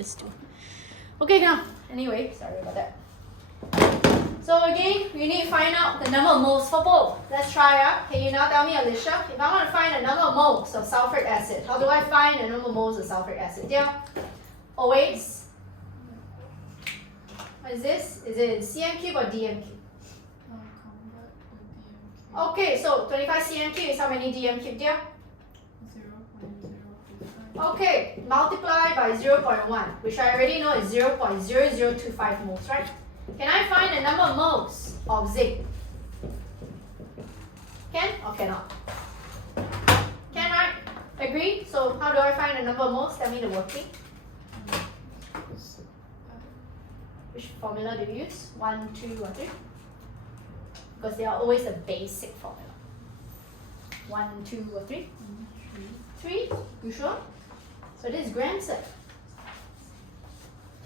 this too. Okay, now, anyway, sorry about that. So again, we need to find out the number of moles for both. Let's try. Can you now tell me, Alicia, if I want to find the number of moles of sulfuric acid, how do I find the number of moles of sulfuric acid? Yeah, always. What is this? Is it cm cube or dm cube? Okay, so 25 cm cube is how many dm cube, dear? 0.025. Okay, multiply by 0.1, which I already know is 0.0025 moles, right? Can I find the number of moles of zinc? Can or cannot? Can, right? Agree? So how do I find the number of moles? Tell me the working. Which formula do you use? 1, 2, or 3? Because they are always the basic formula. 1, 2, or 3? 3? You sure? So this is grams set.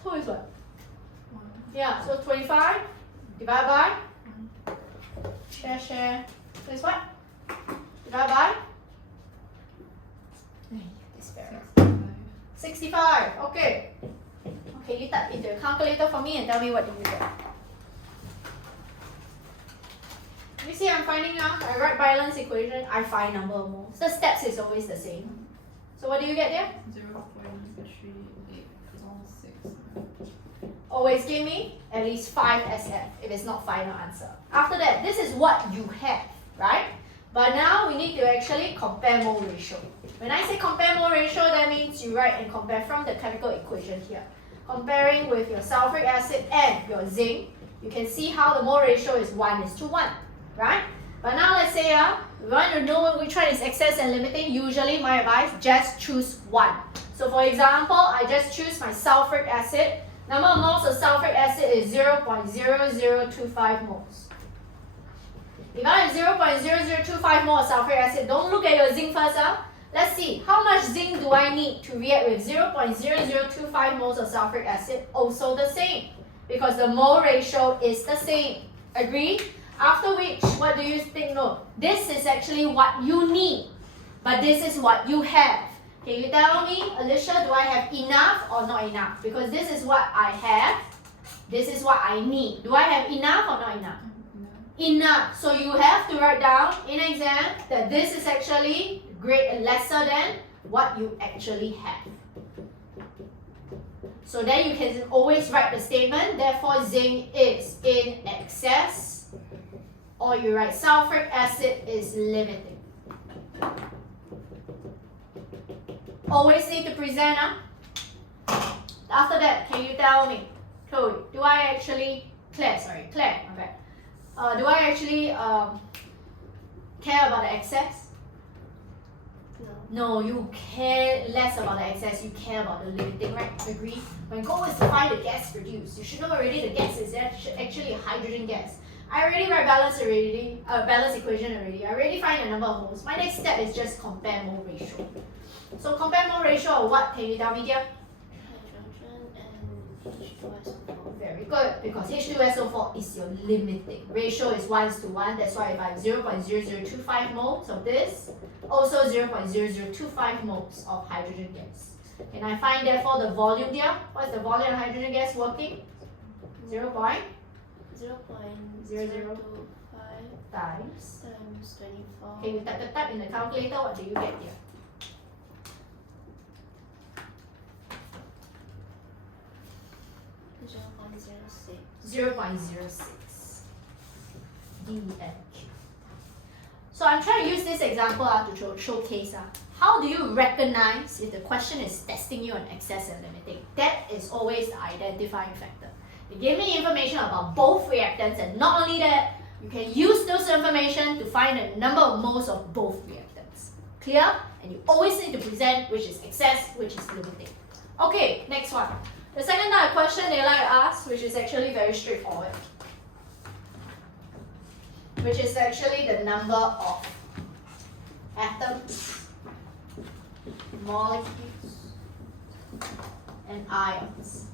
So is what? Yeah, so 25 divided by share. So it's what? Divided by? Despair. 65. Okay. Okay, you type into a calculator for me and tell me what you get. You see, I'm finding out. I write balance equation. I find number of moles. The steps is always the same. So what do you get there? 0.3846. Always give me at least 5 SF if it's not final answer. After that, this is what you have, right? But now we need to actually compare mole ratio. When I say compare mole ratio, that means you write and compare from the chemical equation here. Comparing with your sulfuric acid and your zinc, you can see how the mole ratio is 1:1, right? But now let's say we want to know which one is excess and limiting. Usually my advice, just choose one. So for example, I just choose my sulfuric acid. Number of moles of sulfuric acid is 0.0025 moles. If I have 0.0025 moles of sulfuric acid, don't look at your zinc first. Let's see, how much zinc do I need to react with 0.0025 moles of sulfuric acid? Also the same, because the mole ratio is the same. Agree? After which, what do you think? No, this is actually what you need, but this is what you have. Can you tell me, Alicia, do I have enough or not enough? Because this is what I have, this is what I need. Do I have enough or not enough? Enough. So you have to write down in exam that this is actually lesser than what you actually have. So then you can always write the statement, therefore zinc is in excess, or you write sulfuric acid is limiting. Always need to present. After that, can you tell me, Chloe, do I actually, Claire, my bad. Do I actually care about the excess? No, you care less about the excess, you care about the limiting, right? Agree? My goal is to find the gas produced. You should know already the gas is actually a hydrogen gas. I already write balance equation already. I already find the number of moles. My next step is just compare mole ratio. So compare mole ratio of what? Can you tell me, dear? Hydrogen and H2SO4. Very good, because H2SO4 is your limiting. Ratio is 1:1. That's why if I have 0.0025 moles of this, also 0.0025 moles of hydrogen gas. Can I find therefore the volume, dear? What's the volume of hydrogen gas working? 0.0025 times. times 24. Can you type in the calculator? What do you get here? 0.06 dmq. So I'm trying to use this example to showcase how do you recognize if the question is testing you on excess and limiting. That is always the identifying factor. They give me information about both reactants, and not only that, you can use those information to find the number of moles of both reactants. Clear? And you always need to present which is excess, which is limiting. Okay, next one. The second type of question they like to ask, which is actually very straightforward, which is actually the number of atoms, molecules, and ions.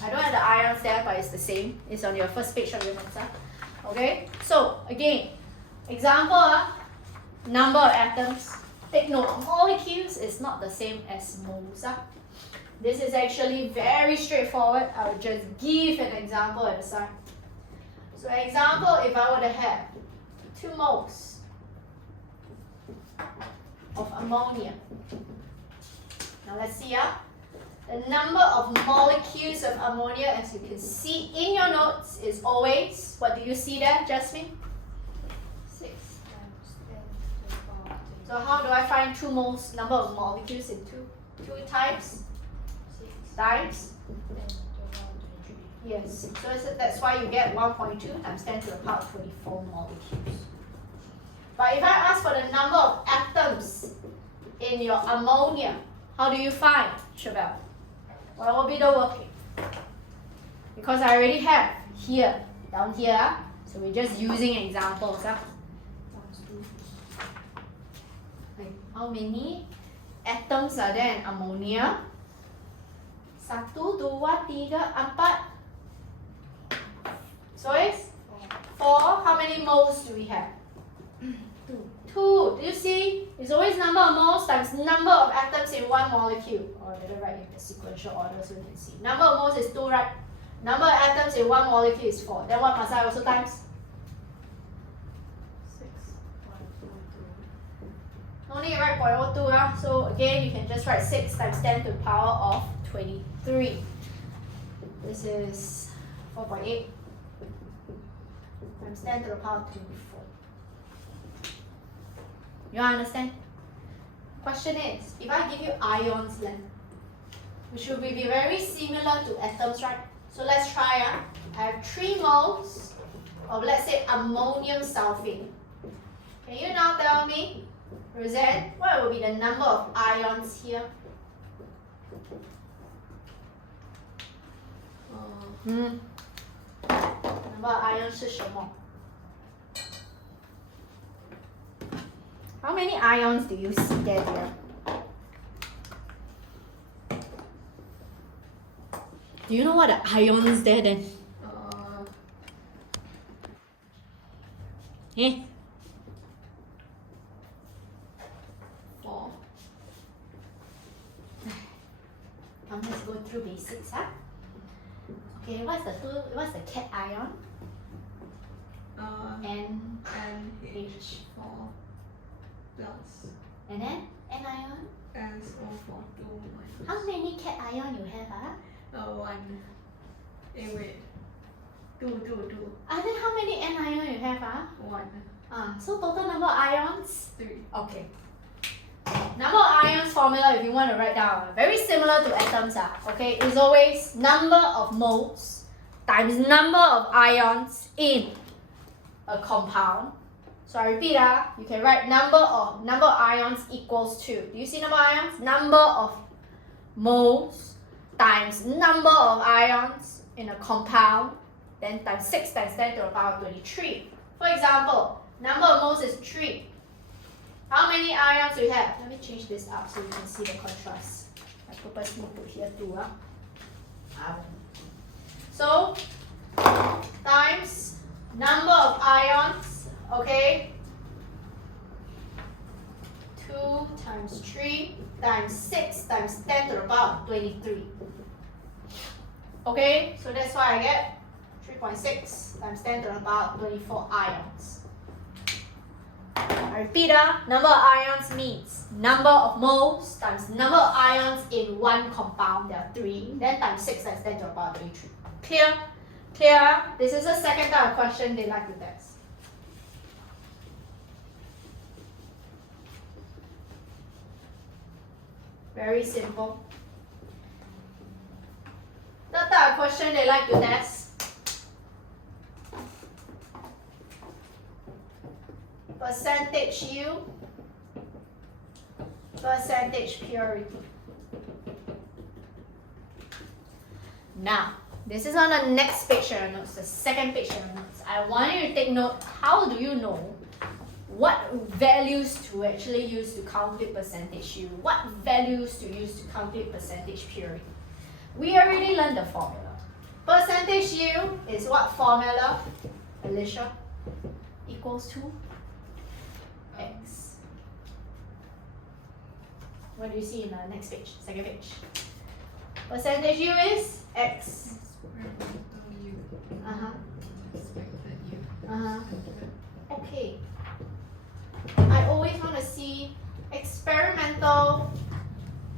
I don't have the ions there, but it's the same. It's on your first page of your notes. Okay, so again, example, number of atoms. Take note, molecules is not the same as moles. This is actually very straightforward. I will just give an example at the side. So example, if I were to have 2 moles of ammonia. Now let's see. The number of molecules of ammonia, as you can see in your notes, is always, what do you see there, Jasmine? 6 times 10 to the power So how do I find 2 moles, number of molecules in 2 times? 6 Times? 10 to the power 23. Yes. So that's why you get 1.2 times 10 to the power 24 molecules. But if I ask for the number of atoms in your ammonia, how do you find, Chevelle? What will be the working? Because I already have here, down here, so we're just using examples. Times 2. Like how many atoms are there in ammonia? 1, 2, 3, 4. So it's 4. How many moles do we have? 2. Do you see? It's always number of moles times number of atoms in one molecule. Or let me write in the sequential order so you can see. Number of moles is 2, right? Number of atoms in one molecule is 4. Then what must I also times? 6 1 2. No need to write 0.02. So again, you can just write 6 times 10 to the power of 23. This is 4.8 times 10 to the power 24. You understand? Question is, if I give you ions then, which will be very similar to atoms, right? So let's try. I have 3 moles of, let's say, ammonium sulfate. Can you now tell me, Roseanne, what will be the number of ions here? Number of ions 是什么? How many ions do you see there, dear? Do you know what the ions there then? Eh? 4. Come, let's go through basics, Okay, what's the cat ion? N NH4 plus and then N ion? SO42 How many cat ion you have? 1. Wait. 2. Then how many N ion you have? 1. So total number of ions? 3. Okay. Number of ions formula, if you want to write down, very similar to atoms. Okay, is always number of moles times number of ions in a compound. So I repeat, you can write number of ions equals to. Do you see number of ions? Number of moles times number of ions in a compound, then times 6 times 10 to the power 23. For example, number of moles is 3. How many ions we have? Let me change this up so you can see the contrast. I purposely put here 2. So, times number of ions, okay? 2 times 3 times 6 times 10 to the power 23. Okay, so that's why I get 3.6 times 10 to the power 24 ions. I repeat, number of ions means number of moles times number of ions in one compound, there are 3, then times 6 times 10 to the power 23. Clear? Clear? This is the second type of question they like to test. Very simple. The type of question they like to test. Percentage yield, percentage purity. Now, this is on the next page of your notes, the second page of your notes. I want you to take note, how do you know what values to actually use to calculate percentage yield? What values to use to calculate percentage purity? We already learned the formula. Percentage yield is what formula, Alicia? Equals to X. What do you see in the next page, second page? Percentage yield is X. Experimental yield. Uh-huh. Expected yield. Uh-huh. 100. Okay. I always want to see experimental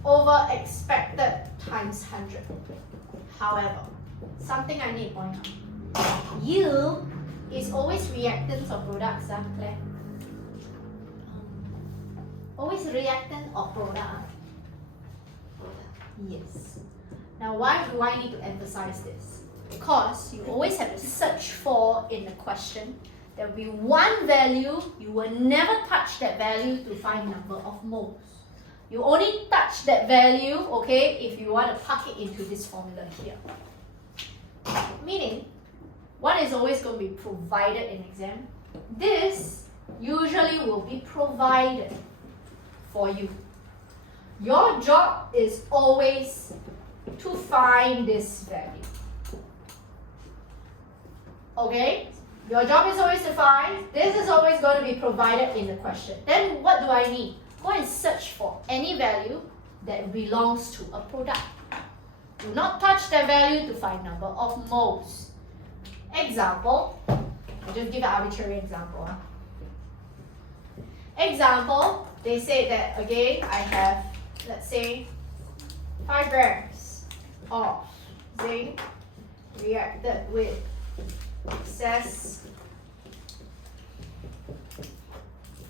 over expected times 100. However, something I need to point out. Yield is always reactants of products, Claire. Always reactant or product. Yes. Now, why do I need to emphasize this? Because you always have to search for in the question. There will be one value, you will never touch that value to find number of moles. You only touch that value, okay, if you want to plug it into this formula here. Meaning, what is always going to be provided in exam? This usually will be provided for you. Your job is always to find this value. Okay? Your job is always to find. This is always going to be provided in the question. Then what do I need? Go and search for any value that belongs to a product. Do not touch that value to find number of moles. Example, I'll just give an arbitrary example. Example, they say that again, I have, let's say, 5 grams of zinc reacted with excess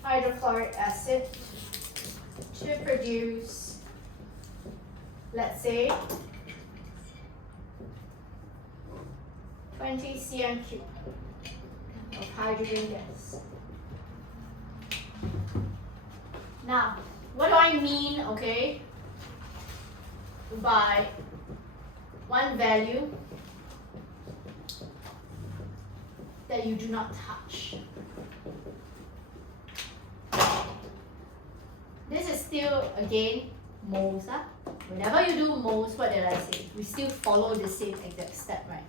hydrochloric acid to produce, let's say, 20 cm³ of hydrogen gas. Now, what do I mean, okay, by one value that you do not touch? This is still, again, moles. Whenever you do moles, what did I say? We still follow the same exact step, right?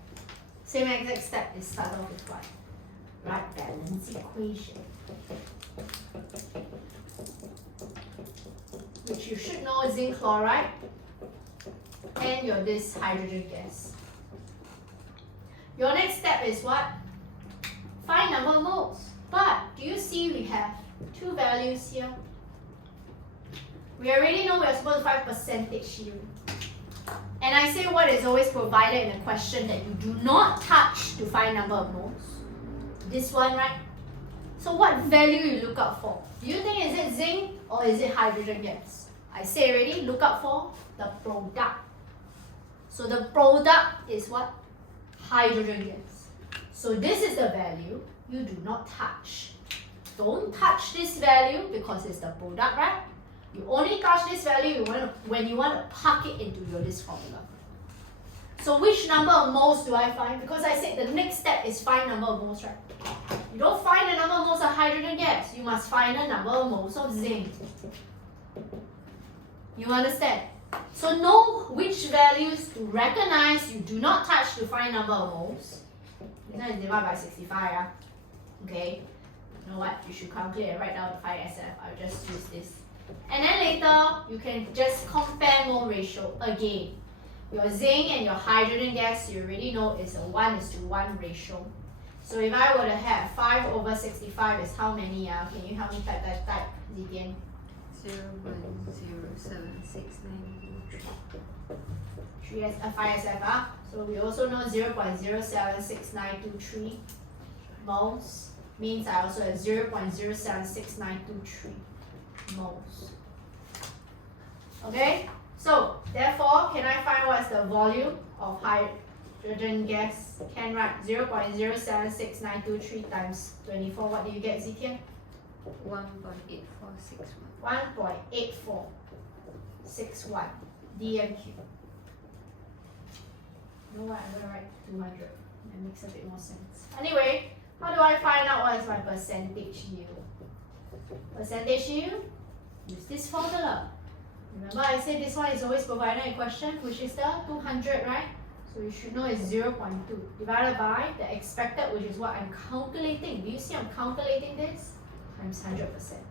Same exact step is start off with what? Right, balance equation. Which you should know, zinc chloride and your this hydrogen gas. Your next step is what? Find number of moles. But do you see we have two values here? We already know we are supposed to find percentage yield. And I say what is always provided in the question that you do not touch to find number of moles. This one, right? So what value you look out for? Do you think is it zinc or is it hydrogen gas? I say already, look out for the product. So the product is what? Hydrogen gas. So this is the value you do not touch. Don't touch this value because it's the product, right? You only touch this value when you want to plug it into your this formula. So which number of moles do I find? Because I said the next step is find number of moles, right? You don't find the number of moles of hydrogen gas. You must find the number of moles of zinc. You understand? So know which values to recognize you do not touch to find number of moles. This one is divided by 65. Okay? You know what? You should calculate and write down the 5 SF. I'll just use this. And then later, you can just compare mole ratio again. Your zinc and your hydrogen gas, you already know is a 1:1 ratio. So if I were to have 5 over 65 is how many? Can you help me type, Zitian? 0.076923. 5 SF. So we also know 0.076923 moles. Means I also have 0.076923 moles. Okay? So, therefore, can I find what's the volume of hydrogen gas? Can write 0.076923 times 24. What do you get, Zitian? 1.8461. 1.8461 dm³. You know what? I'm going to write 200. That makes a bit more sense. Anyway, how do I find out what is my percentage yield? Percentage yield? Use this formula. Remember I said this one is always provided in question, which is the 200, right? So you should know it's 0.2 divided by the expected, which is what I'm calculating. Do you see I'm calculating this? Times 100%.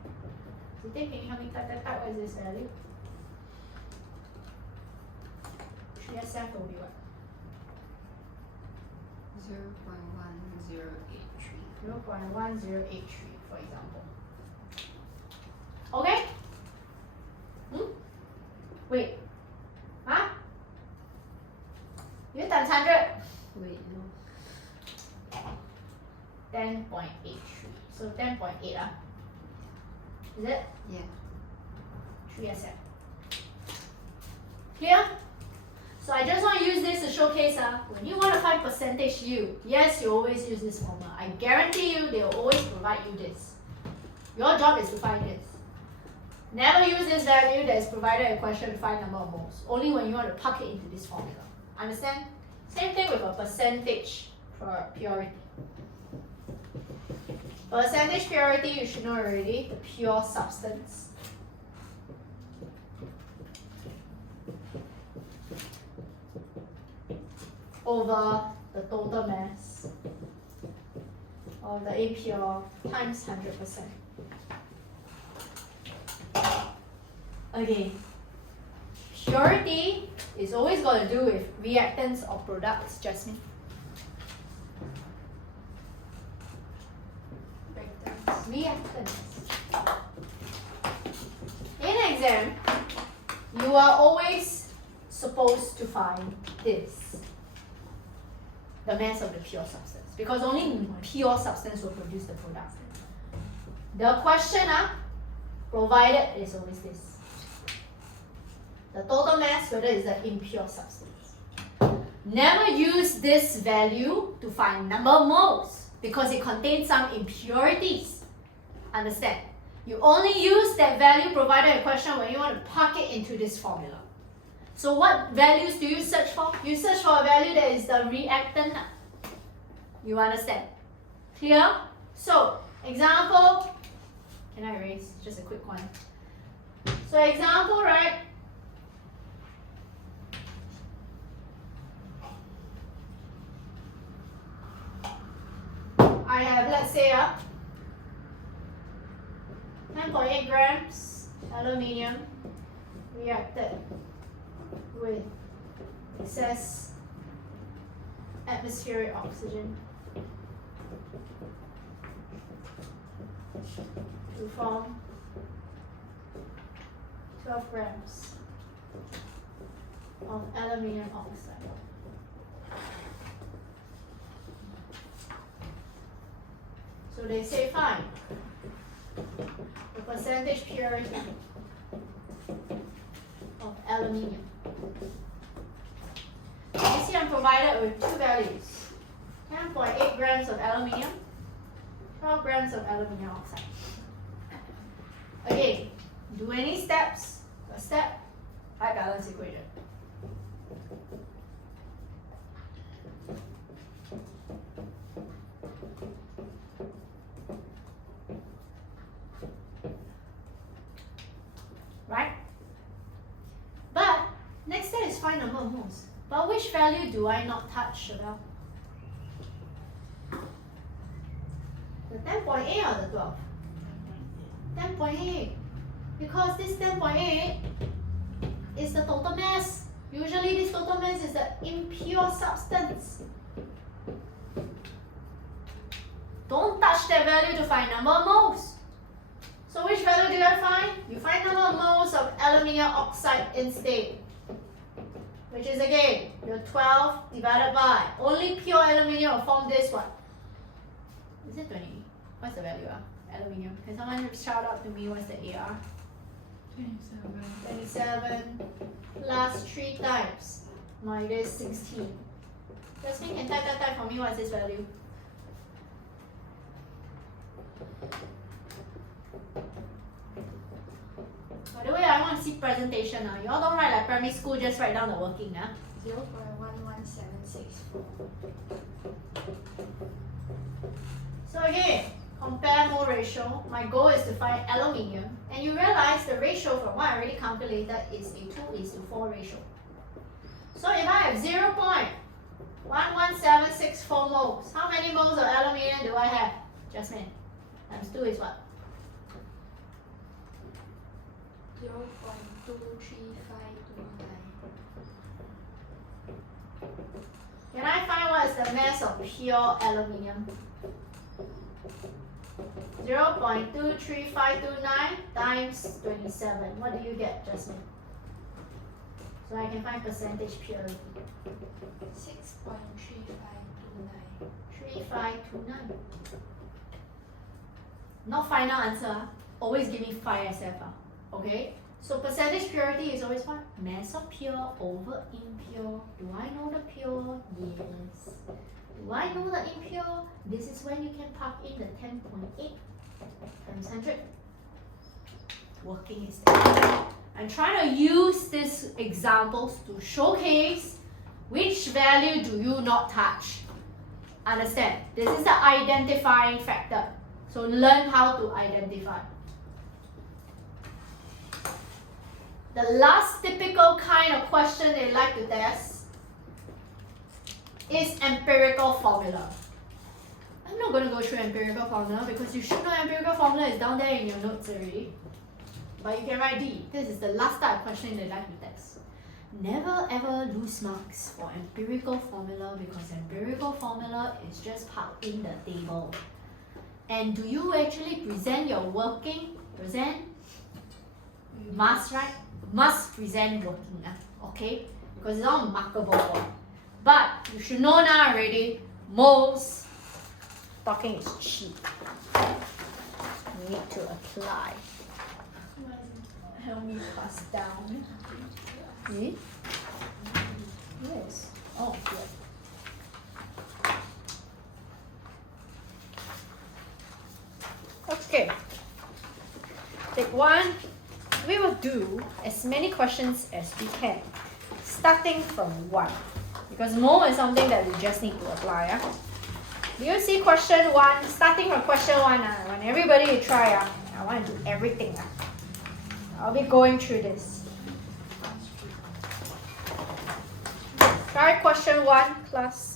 So can you help me type? What is this value? 3SF will be what? 0.1083. 0.1083, for example. Okay? Wait. Huh? You times 100? Wait, no. 10.83. So 10.8 Is it? Yeah. 3SF. Clear? So I just want to use this to showcase when you want to find percentage yield, yes, you always use this formula. I guarantee you they'll always provide you this. Your job is to find this. Never use this value that is provided in a question to find number of moles. Only when you want to plug it into this formula. Understand? Same thing with a percentage for purity. Percentage purity you should know already, the pure substance. Over the total mass of the impure times 100%. Again, purity is always got to do with reactants or products, Jasmine. Reactants. In exam, you are always supposed to find this, the mass of the pure substance, because only pure substance will produce the product. The question provided is always this, the total mass, whether it's the impure substance. Never use this value to find number of moles because it contains some impurities. Understand? You only use that value provided in question when you want to plug it into this formula. So what values do you search for? You search for a value that is the reactant. You understand? Clear? So, example, can I erase? Just a quick one. So example, right? I have, let's say, 10.8 grams aluminium reacted with excess atmospheric oxygen to form 12 grams of aluminium oxide. So they say fine. The percentage purity of aluminium. You see I'm provided with two values. 10.8 grams of aluminium, 12 grams of aluminium oxide. Again, do any steps. First step, high balance equation. Right? But next step is find number of moles. But which value do I not touch about? The 10.8 or the 12? 10.8. Because this 10.8 is the total mass. Usually this total mass is the impure substance. Don't touch that value to find number of moles. So which value do I find? You find number of moles of aluminium oxide instead. Which is again, your 12 divided by, only pure aluminium will form this one. Is it 20? What's the value? Aluminium. Can someone shout out to me what's the AR? 27. 27 plus 3 times minus 16. Jasmine can type for me what's this value? By the way, I want to see presentation now. You all don't write like primary school, just write down the working now. 0.11764. So again, compare mole ratio. My goal is to find aluminium. And you realize the ratio from what I already calculated is a 2:4 ratio. So if I have 0.11764 moles, how many moles of aluminium do I have? Jasmine. Times 2 is what? 0.23529. Can I find what is the mass of pure aluminium? 0.23529 times 27. What do you get, Jasmine? So I can find percentage purity. 6.3529. 3529. Not final answer. Always give me 5 SF. Okay? So percentage purity is always what? Mass of pure over impure. Do I know the pure? Yes. Do I know the impure? This is when you can plug in the 10.8 times 100. Working is there. I'm trying to use these examples to showcase which value do you not touch. Understand? This is the identifying factor. So learn how to identify. The last typical kind of question they like to test is empirical formula. I'm not going to go through empirical formula because you should know empirical formula is down there in your notes already. But you can write D. This is the last type of question they like to test. Never ever lose marks for empirical formula because empirical formula is just plugged in the table. And do you actually present your working? Present? Must, right? Must present working, okay? Because it's not markable form. But you should know now already, most talking is cheap. You need to apply. Help me pass down. See? Yes. Oh, yeah. Okay. Take one. We will do as many questions as we can, starting from 1. Because more is something that we just need to apply. Do you see question 1? Starting from question 1, I want everybody to try. I want to do everything. I'll be going through this. Try question 1, class.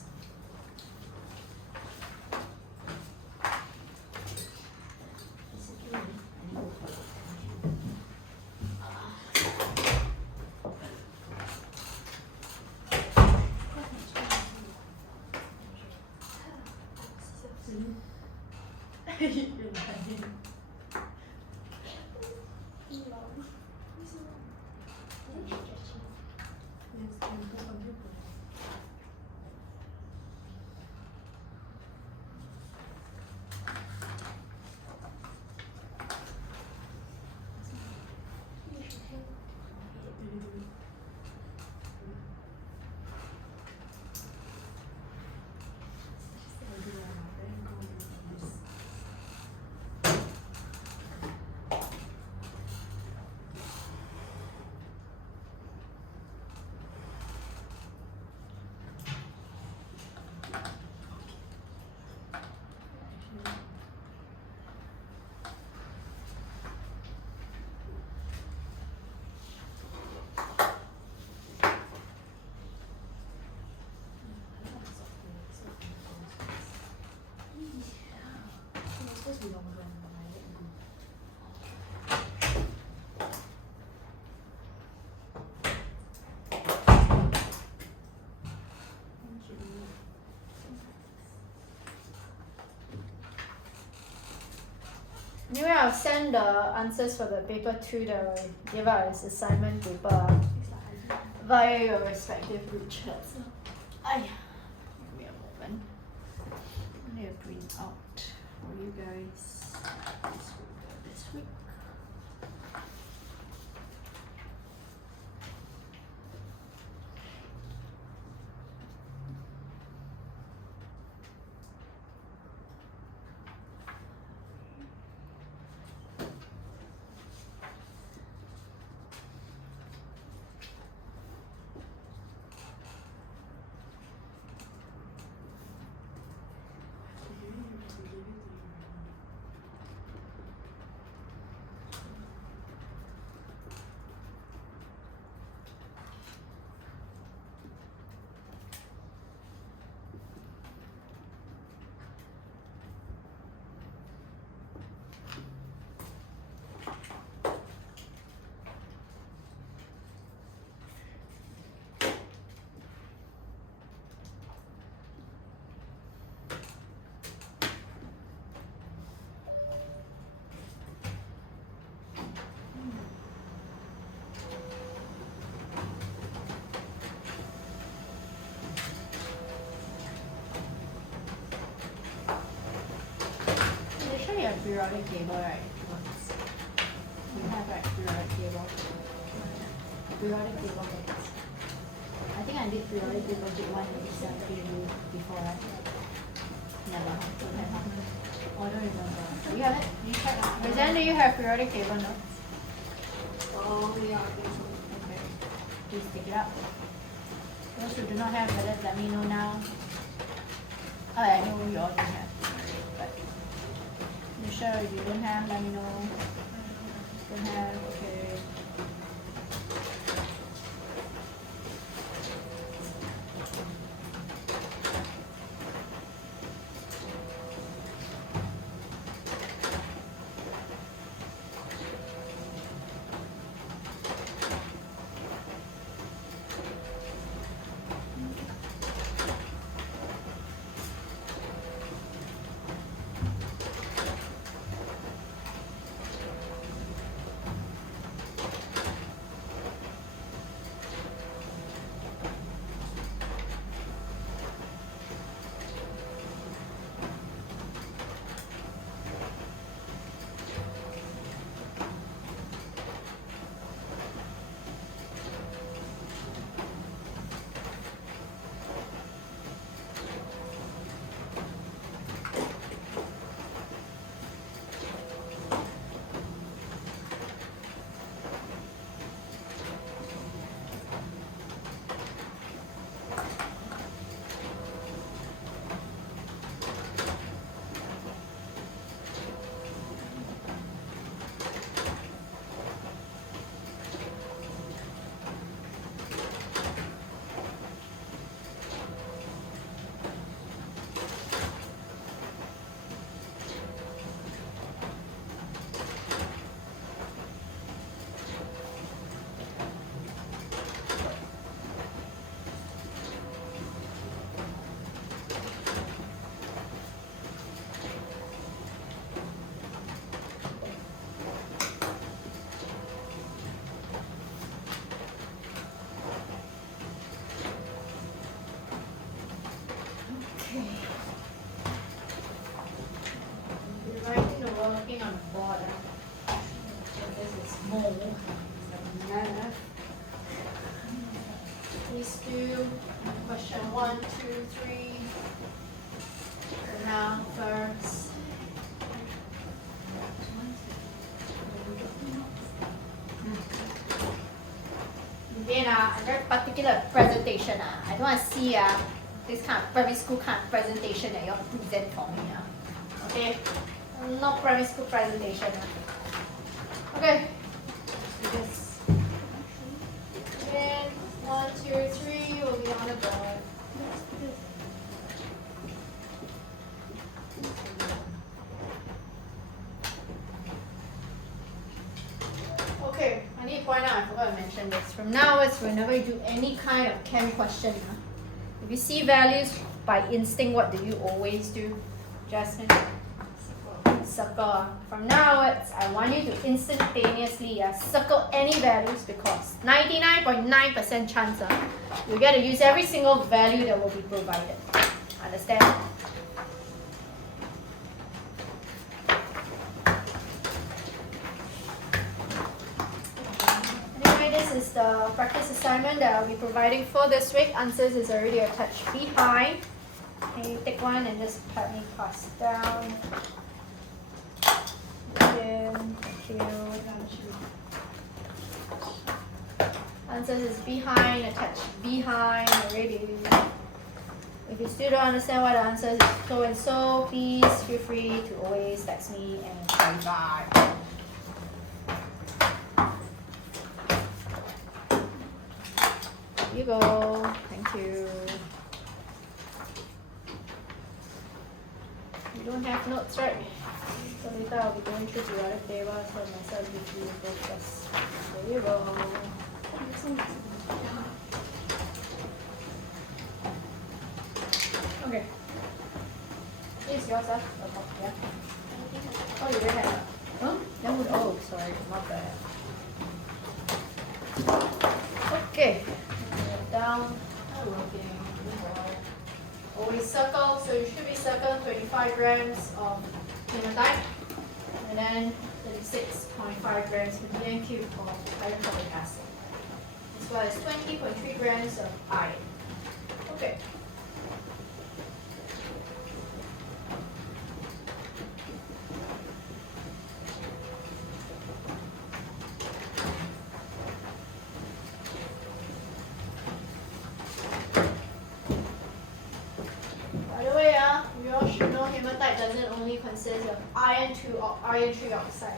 Anyway, I'll send the answers for the paper 2 that I gave out as assignment paper via your respective group chats. Give me a moment. I need to print out for you guys this week. periodic table, right? You have right periodic table. Periodic table guys. I think I did periodic table J1 in Excel before, right? Never. Don't have. Oh, I don't remember. Do you have it? You check. Roseanne, do you have periodic table notes? Yeah, I think so. Okay. Please take it up. Those who do not have, let me know now. Oh, I know you all don't have. But you sure if you don't have, let me know. Don't have, okay. Looking on the board. This is more. Please do question 1, 2, 3. For now, first. Then a very particular presentation. I don't want to see this kind of primary school kind of presentation that you all present for me. Okay? Not primary school presentation. Okay. This. Then 1, 2, 3 will be on the board. Okay, I need to point out, I forgot to mention this. From now on, whenever you do any kind of chem question, if you see values by instinct, what do you always do, Jasmine? Circle. From now onwards, I want you to instantaneously circle any values because 99.9% chance you get to use every single value that will be provided. Understand? Anyway, this is the practice assignment that I'll be providing for this week. Answers is already attached behind. Okay, take one and just help me pass down. Thank you. Answers is behind, attached behind already. If you still don't understand what the answer is so and so, please feel free to always text me and clarify. Here you go. Thank you. You don't have notes, right? So later I'll be going through the other tables for myself if you go first. There you go. Okay. This is yours, yeah. Oh, you don't have it. Huh? That would, oh, sorry, not bad. Okay. Down. Working. Always circle, so you should be circling 25 grams of hematite. and then 36.5 grams per dm cube of hydrochloric acid, as well as 20.3 grams of iron. Okay. By the way, we all should know hematite doesn't only consist of iron 2 or iron 3 oxide.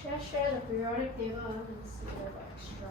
Should I share the periodic table? I want to see if I got extra.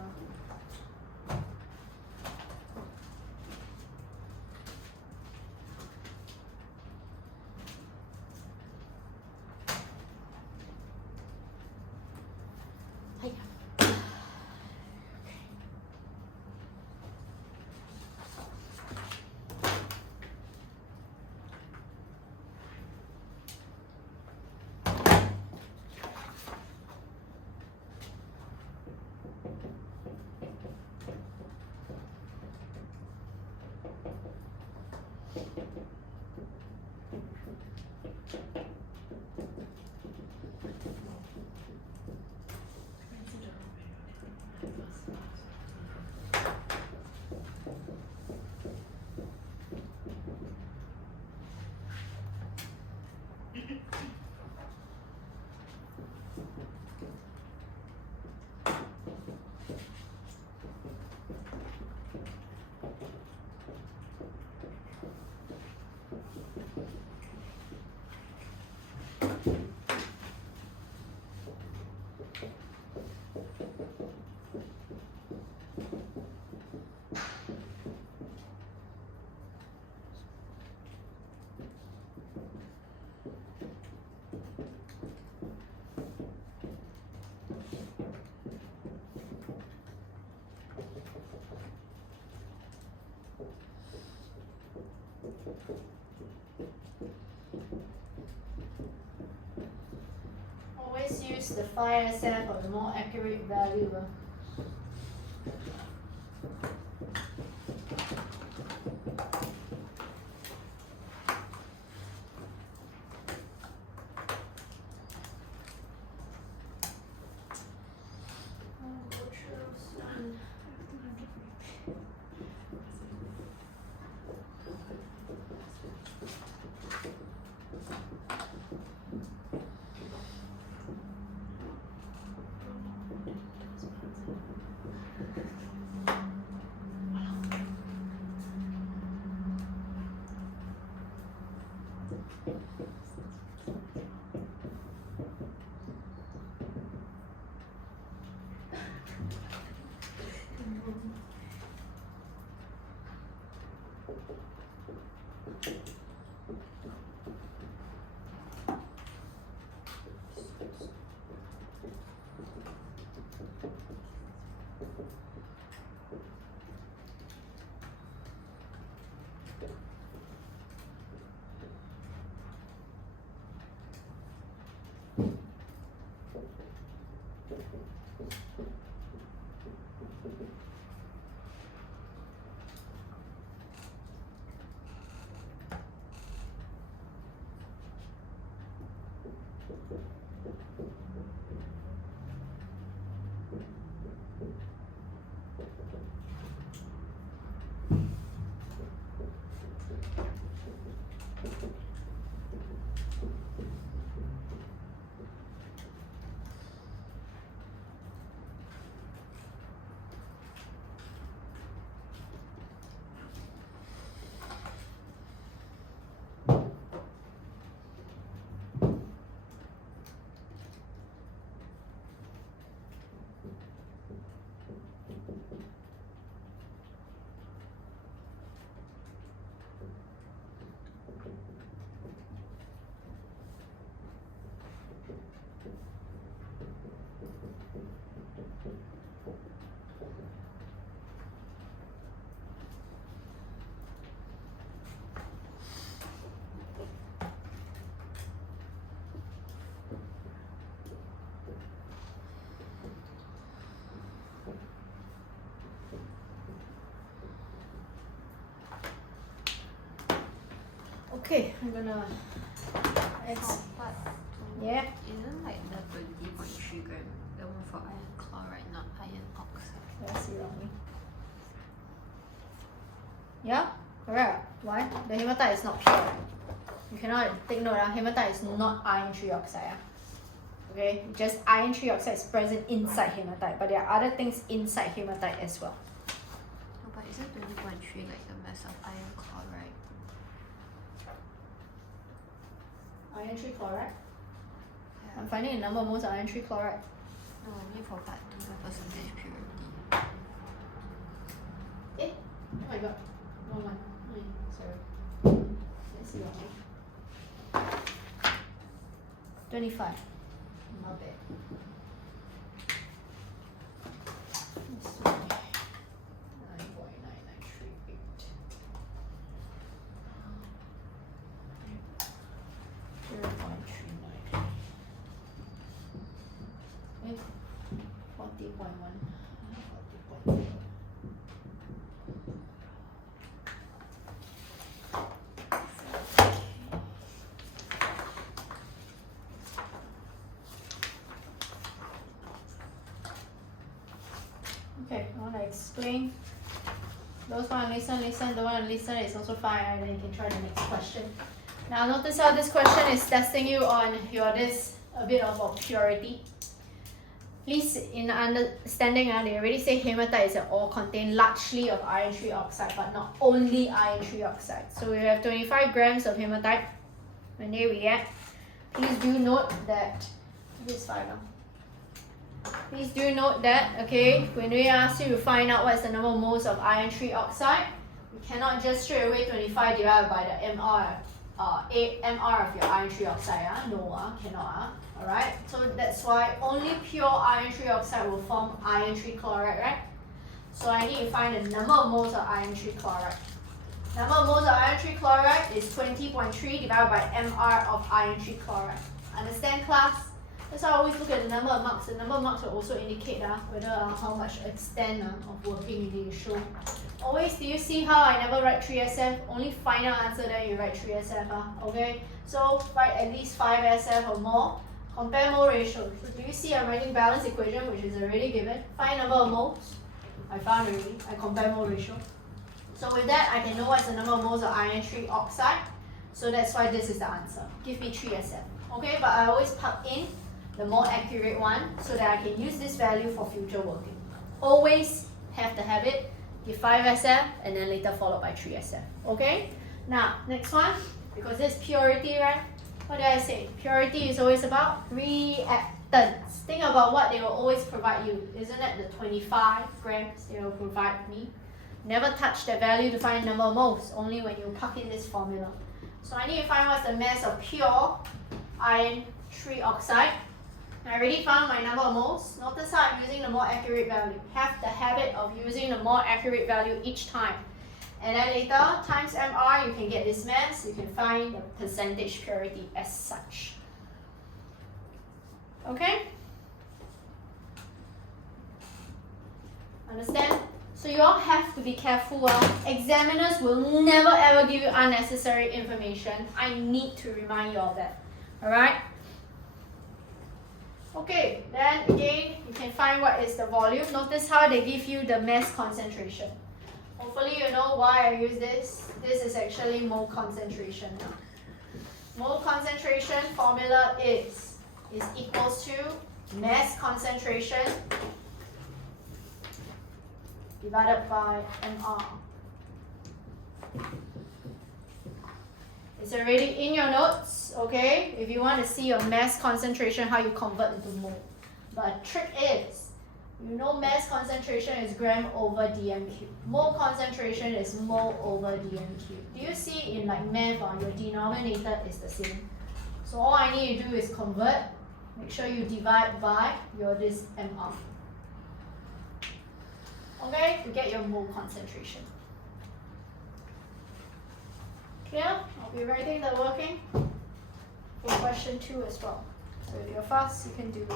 Always use the 5SF or the more accurate value. Okay, I'm gonna. It's Oh, but yeah. isn't like the 20.3 gram the one for iron chloride, not iron oxide? Let's see wrongly. Yeah, correct. Why? The hematite is not pure. You cannot take note. Hematite is not iron trioxide. Okay, just iron trioxide is present inside hematite, but there are other things inside hematite as well. No, but isn't 20.3 like the mass of iron chloride? Iron trichloride. Yeah. I'm finding a number of moles of iron trichloride. No, only for part 2, the percentage purity. Eh? Oh my god. Wrong one. Sorry. Let's see wrongly. 25. Not bad. Let's see. 9.9938. 0.39. Eh? 40.1. 40.0. Okay, I want to explain. Those want to listen, listen. Don't want to listen, it's also fine. Right? Then you can try the next question. Now notice how this question is testing you on your this a bit of purity. Please, in understanding, they already say hematite is all contain largely of iron trioxide, but not only iron trioxide. So we have 25 grams of hematite. When they react, please do note that this is 5 now. Please do note that, okay, when we ask you to find out what's the number of moles of iron trioxide, you cannot just straight away 25 divided by the MR of your iron trioxide. No, cannot. Alright, so that's why only pure iron trioxide will form iron trichloride, right? So I need to find the number of moles of iron trichloride. Number of moles of iron trichloride is 20.3 divided by MR of iron trichloride. Understand, class? That's why I always look at the number of marks. The number of marks will also indicate whether how much extent of working you need to show. Always, do you see how I never write 3SF? Only final answer then you write 3SF. Okay? So write at least 5 SF or more. Compare mole ratio. So do you see I'm writing balance equation, which is already given? Find number of moles. I found already. I compare mole ratio. So with that, I can know what's the number of moles of iron trioxide. So that's why this is the answer. Give me 3SF. Okay, but I always plug in the more accurate one so that I can use this value for future working. Always have the habit, give 5SF and then later followed by 3SF. Okay? Now, next one, because it's purity, right? What did I say? Purity is always about reactants. Think about what they will always provide you. Isn't it the 25 grams they will provide me? Never touch that value to find number of moles, only when you plug in this formula. So I need to find what's the mass of pure iron trioxide. I already found my number of moles. Notice how I'm using the more accurate value. Have the habit of using the more accurate value each time. And then later, times MR, you can get this mass. You can find the percentage purity as such. Okay? Understand? So you all have to be careful. Examiners will never ever give you unnecessary information. I need to remind you of that. Alright? Okay, then again, you can find what is the volume. Notice how they give you the mass concentration. Hopefully you know why I use this. This is actually mole concentration now. Mole concentration formula is equals to mass concentration divided by MR. It's already in your notes, okay? If you want to see your mass concentration, how you convert into mole. But trick is, you know mass concentration is gram over dm cube. Mole concentration is mole over dm cube. Do you see in like math, your denominator is the same? So all I need to do is convert. Make sure you divide by your this MR. Okay, to get your mole concentration. Clear? I'll be writing the working for question 2 as well. So if you're fast, you can do it.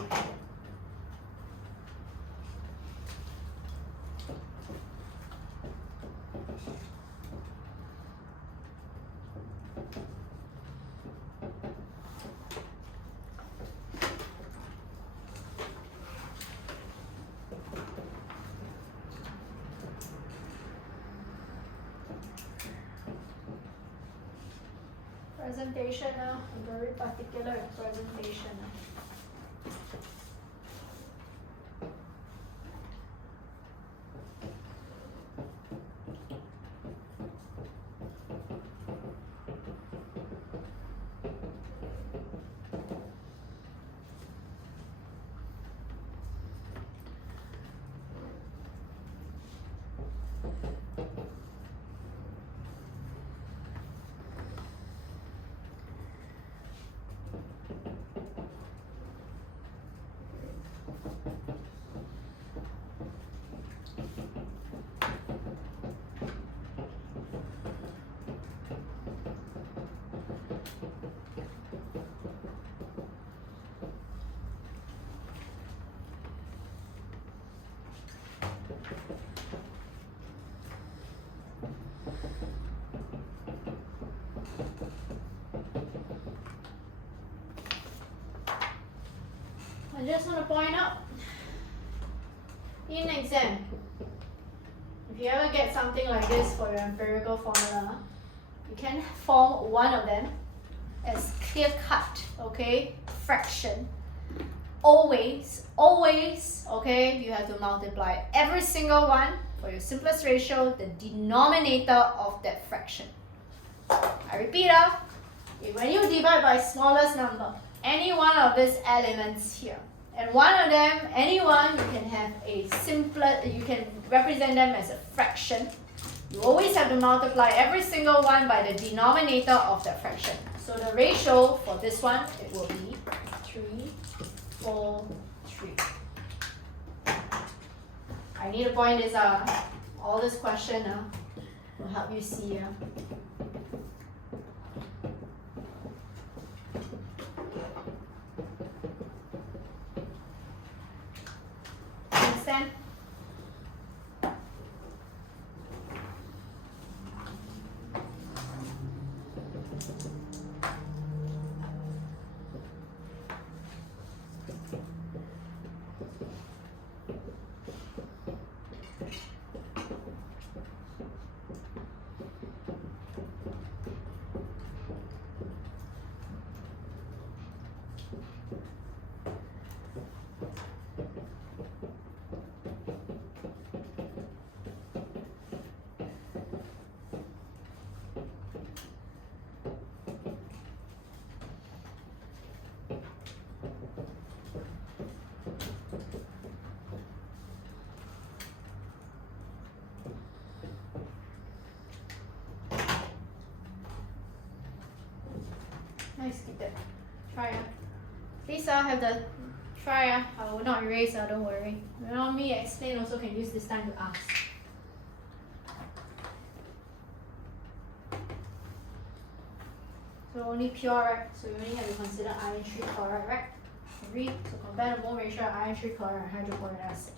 Presentation now. I'm very particular in presentation now. I just want to point out, in exam, if you ever get something like this for your empirical formula, you can form one of them as clear cut, okay, fraction. Always, okay, you have to multiply every single one for your simplest ratio, the denominator of that fraction. I repeat, when you divide by smallest number, any one of these elements here, and one of them, any one, you can have a simpler, you can represent them as a fraction. You always have to multiply every single one by the denominator of that fraction. So the ratio for this one, it will be 3, 4, 3. I need to point this out. All this question will help you see. Understand? Nice, keep that. Try. Please have the try. I will not erase, don't worry. You know me, explain also can use this time to ask. So only pure, right? So you only have to consider iron 3 chloride, right? Agree? So compare the mole ratio of iron 3 chloride and hydrochloric acid.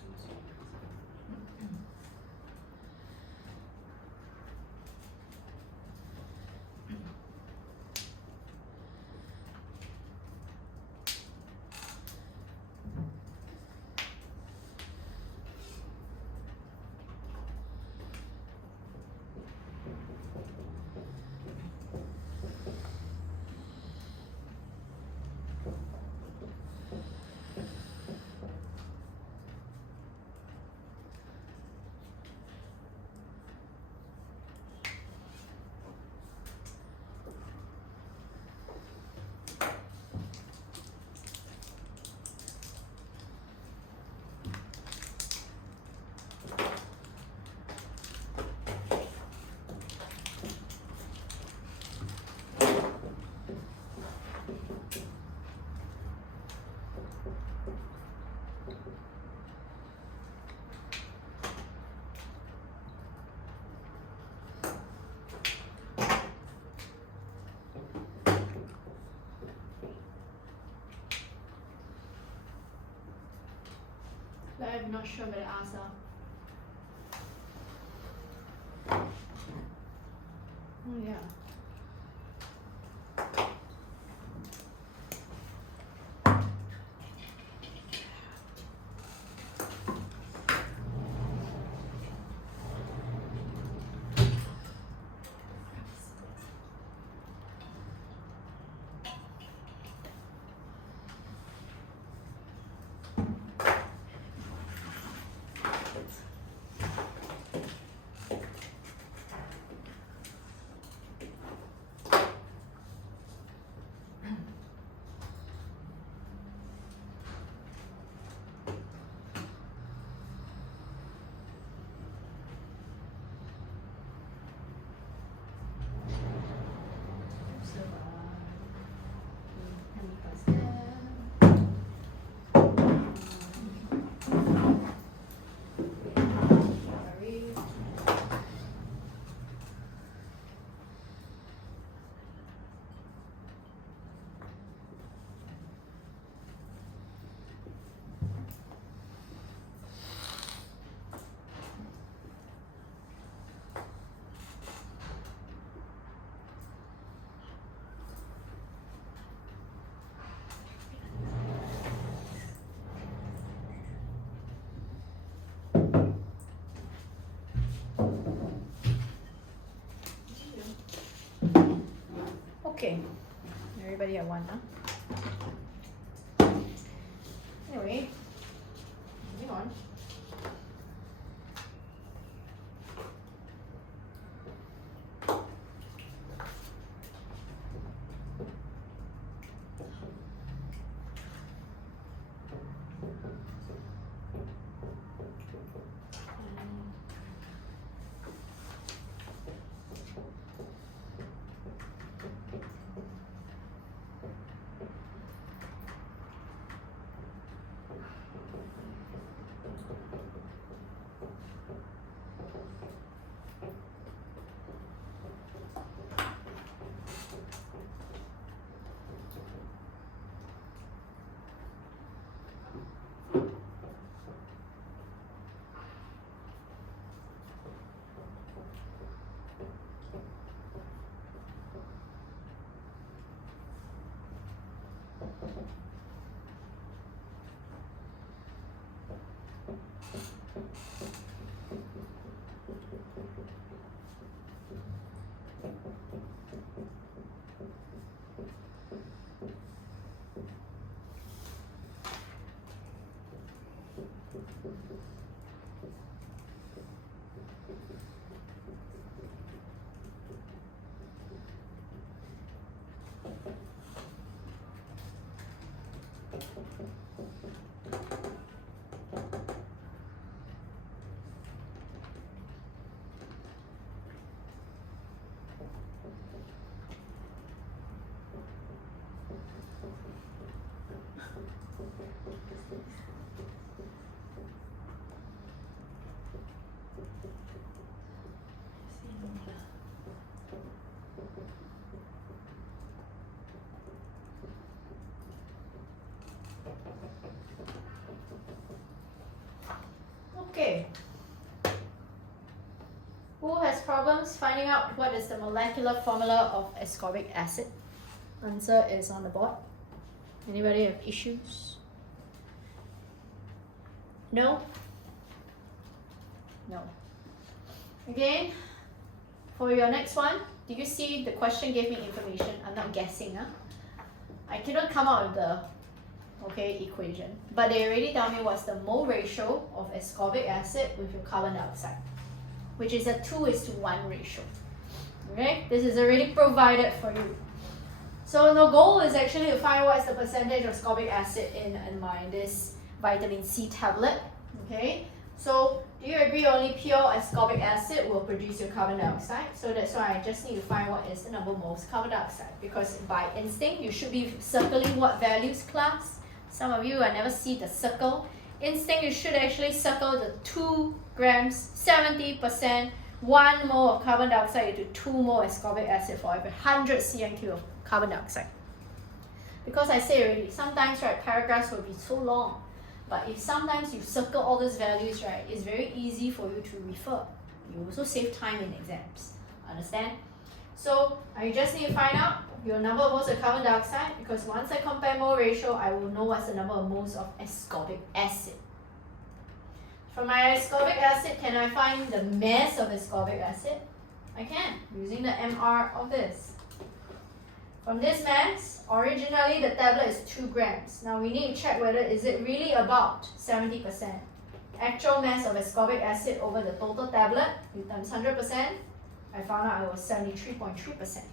I'm not sure about the answer. Oh yeah. Everybody have one, huh? Anyway, moving on. Okay. Who has problems finding out what is the molecular formula of ascorbic acid? Answer is on the board. Anybody have issues? No? No. Again, for your next one, do you see the question gave me information? I'm not guessing. I couldn't come up with the equation, but they already tell me what's the mole ratio of ascorbic acid with your carbon dioxide, which is a 2:1 ratio. Okay, this is already provided for you. So the goal is actually to find what is the percentage of ascorbic acid in this vitamin C tablet. Okay, so do you agree only pure ascorbic acid will produce your carbon dioxide? So that's why I just need to find what is the number of moles carbon dioxide, because by instinct you should be circling what values class. Some of you I never see the circle. Instinct, you should actually circle the 2 grams, 70%, 1 mole of carbon dioxide into 2 mole ascorbic acid for every 100 cm³ of carbon dioxide. Because I say already, sometimes paragraphs will be so long, but if sometimes you circle all these values, it's very easy for you to refer. You also save time in exams. Understand? So I just need to find out your number of moles of carbon dioxide, because once I compare mole ratio, I will know what's the number of moles of ascorbic acid. From my ascorbic acid, can I find the mass of ascorbic acid? I can, using the MR of this. From this mass, originally the tablet is 2 grams. Now we need to check whether is it really about 70%. Actual mass of ascorbic acid over the total tablet, you times 100%, I found out it was 73.3%.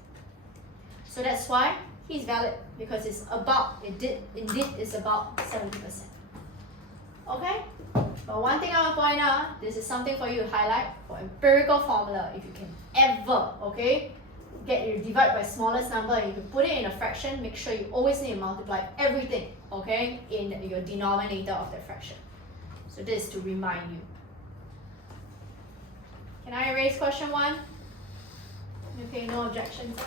So that's why he's valid, because it's about, indeed is about 70%. Okay? But one thing I want to point out, this is something for you to highlight for empirical formula. If you can ever, get your divide by smallest number and you can put it in a fraction, make sure you always need to multiply everything, in your denominator of that fraction. So this is to remind you. Can I erase question 1? Okay, no objections.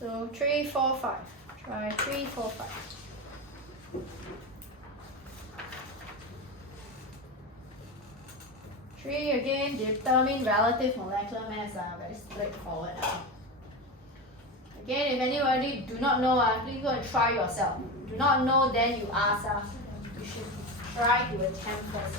So 3, 4, 5. Try 3, 4, 5. 3 again, determine relative molecular mass. Very straightforward. Again, if anybody do not know, please go and try yourself. Do not know, then you ask. You should try to attempt first.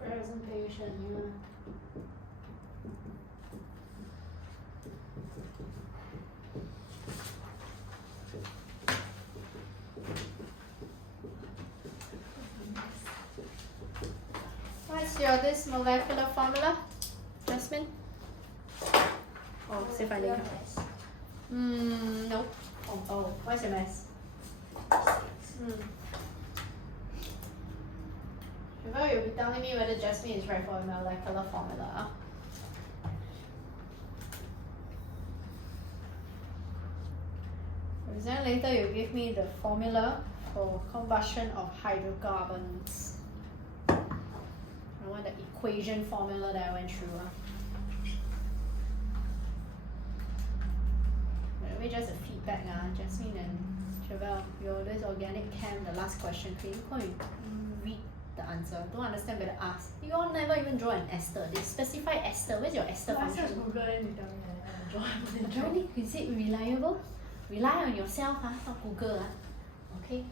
Presentation, yeah. What's your this molecular formula, Jasmine? Oh, see if I need help. Nope. Oh, what's your mass? Well, you'll be telling me whether Jasmine is right for a molecular formula. Then later you give me the formula for combustion of hydrocarbons. I want the equation formula that I went through. Maybe just a feedback, Jasmine and Chevelle, your this organic chem, the last question, can you go and read the answer? Don't understand better ask. You all never even draw an ester. They specify ester. Where's your ester function? Google then you tell me I draw. Really? Is it reliable? Rely on yourself, not Google. Okay.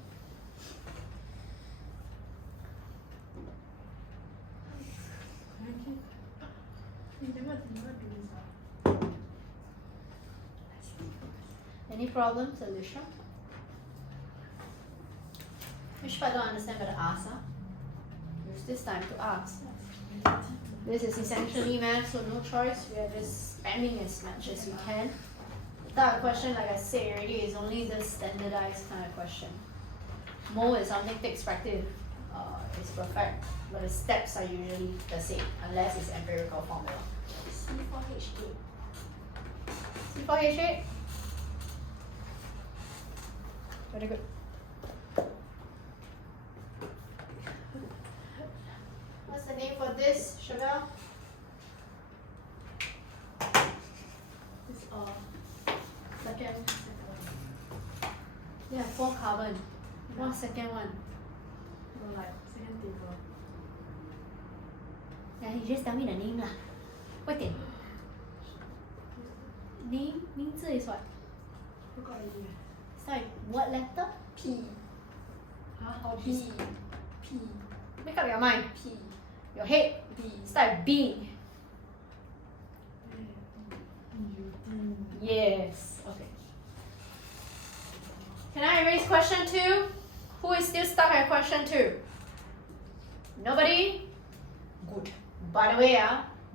never do this. Any problems, Alicia? Which part don't understand but ask, huh? Use this time to ask. This is essentially math, so no choice. We are just spamming as much as you can. The type of question, like I said already, is only the standardized kind of question. Mole is something takes practice. It's perfect, but the steps are usually the same unless it's empirical formula. C4H8. C4H8. Very good. What's the name for this, Sugar? It's Second. Yeah, 4 carbon. What's second one? no, like second table. Yeah, you just tell me the name lah. 快点. Name, 名字 is what? Forgot already. Start with what letter? P. Huh? Or B. P. Make up your mind. P. Your head. B. Start with B. Yes. Okay. Can I erase question 2? Who is still stuck at question 2? Nobody? Good. By the way,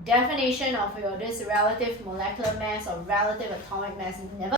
definition of your this relative molecular mass or relative atomic mass never